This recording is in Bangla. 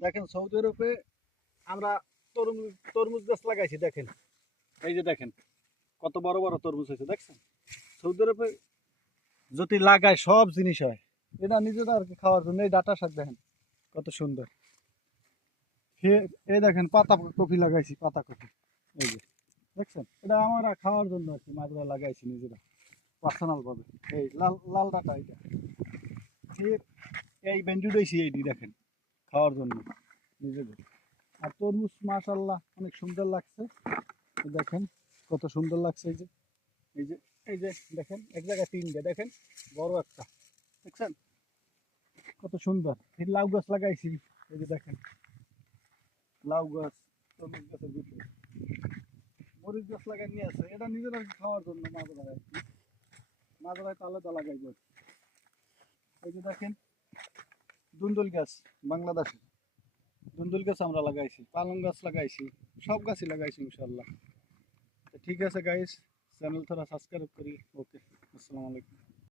দেখেন সৌদি আরবে আমরা তরমুজ তরমুজ গাছ লাগাইছি। দেখেন এই যে দেখেন কত বড় বড় তরমুজ হয়েছে দেখছেন। সৌদি আরবে যদি লাগায় সব জিনিস হয়। এটা নিজেরা আর কি খাওয়ার জন্য। এই ডাটা শাক দেখেন কত সুন্দর। এই দেখেন পাতা কপি লাগাইছি, পাতা কপি। এই যে দেখছেন, এটা আমরা খাওয়ার জন্য আর কি মাঝরা লাগাইছি নিজেরা পার্সোনাল ভাবে। এই লাল লাল ডাটা এটা। ফের এই ভেন্ডি রয়েছি এইটি দেখেন খাওয়ার জন্য নিজেদের। আর তরমুজ মাশাআল্লাহ অনেক সুন্দর লাগছে। এই দেখেন কত সুন্দর লাগছে। এই যে এই যে এই যে দেখেন এক জায়গায় তিনটে দেখেন, বড় একটা দেখছেন কত সুন্দর। এই লাউ গাছ লাগাইছি। এই যে দেখেন লাউ গাছ, তরমুজ গাছের ভিতরে মরিচ গাছ লাগাই নিয়ে আছে। এটা নিজেরা খাওয়ার জন্য মাজরা আর কি, মাজরায় তো আলাদা লাগাইব। এই যে দেখেন দুন্দুল গাছ, বাংলাদেশে দুন্দুল গাছ আমরা লাগাইছি, পালং গাছ লাগাইছি, সব গাছই লাগাইছি ইনশাল্লাহ। তো ঠিক আছে গাইস, চ্যানেল থোড়া সাবস্ক্রাইব করি। ওকে, আসসালামু আলাইকুম।